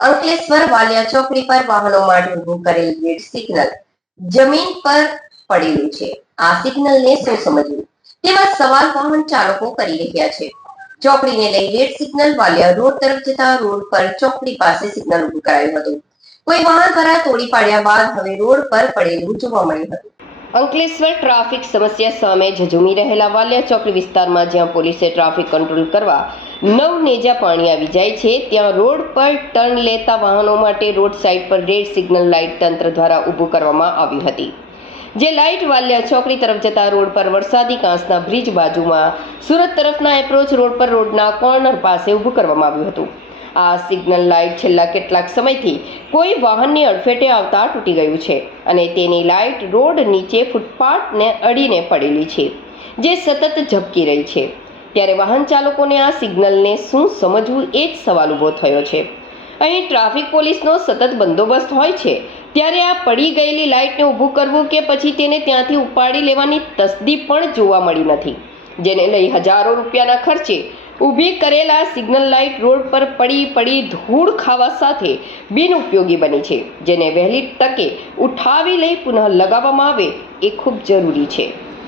અંકલેશ્વર વાલિયા ચોકડી પર વાહનો માટે ઉભું કરેલ રેડ સિગ્નલ જમીન પર પડેલું છે. આ સિગ્નલને શું સમજવું તેવા સવાલ વાહન ચાલકો કરી રહ્યા છે. ચોકડીને લઈ રેડ સિગ્નલ વાલિયા રોડ તરફ જતા રોડ પર ચોકડી પાસે સિગ્નલ ઉભું કરાયું હતું. કોઈ વાહન દ્વારા તોડી પાડ્યા બાદ હવે રોડ પર પડેલું જોવા મળ્યું હતું. અંકલેશ્વર ટ્રાફિક સમસ્યા સામે ઝઝૂમી રહેલા વાલિયા ચોકડી વિસ્તારમાં જ્યાં પોલીસે ટ્રાફિક કંટ્રોલ કરવા નવનેજા પાણી આવી જાય છે, ત્યાં રોડ પર ટર્ન લેતા વાહનો માટે રોડ સાઇડ પર રેડ સિગ્નલ લાઇટ તંત્ર દ્વારા ઊભું કરવામાં આવી હતી. જે લાઇટ વાલિયા ચોકડી તરફ જતા રોડ પર વરસાદી કાંસના બ્રિજ બાજુમાં સુરત તરફના એપ્રોચ રોડ પર રોડના કોર્નર પાસે ઊભું કરવામાં આવ્યું હતું. આ સિગ્નલ લાઇટ છેલ્લા કેટલાક સમયથી કોઈ વાહનની અડફેટે આવતા તૂટી ગયું છે અને તેની લાઇટ રોડ નીચે ફૂટપાથને અડીને પડેલી છે, જે સતત ઝબકી રહી છે. ત્યારે વાહન ચાલકોને આ સિગ્નલને શું સમજવું એ જ સવાલ ઊભો થયો છે. અહીં ટ્રાફિક પોલીસનો સતત બંદોબસ્ત હોય છે, ત્યારે આ પડી ગયેલી લાઇટને ઊભું કરવું કે પછી તેને ત્યાંથી ઉપાડી લેવાની તસદી પણ જોવા મળી નથી. જેને લઈ હજારો રૂપિયાના ખર્ચે ઊભી કરેલા સિગ્નલ લાઇટ રોડ પર પડી ધૂળ ખાવા સાથે બિનઉપયોગી બની છે, જેને વહેલી તકે ઉઠાવી લઈ પુનઃ લગાવવામાં આવે એ ખૂબ જરૂરી છે.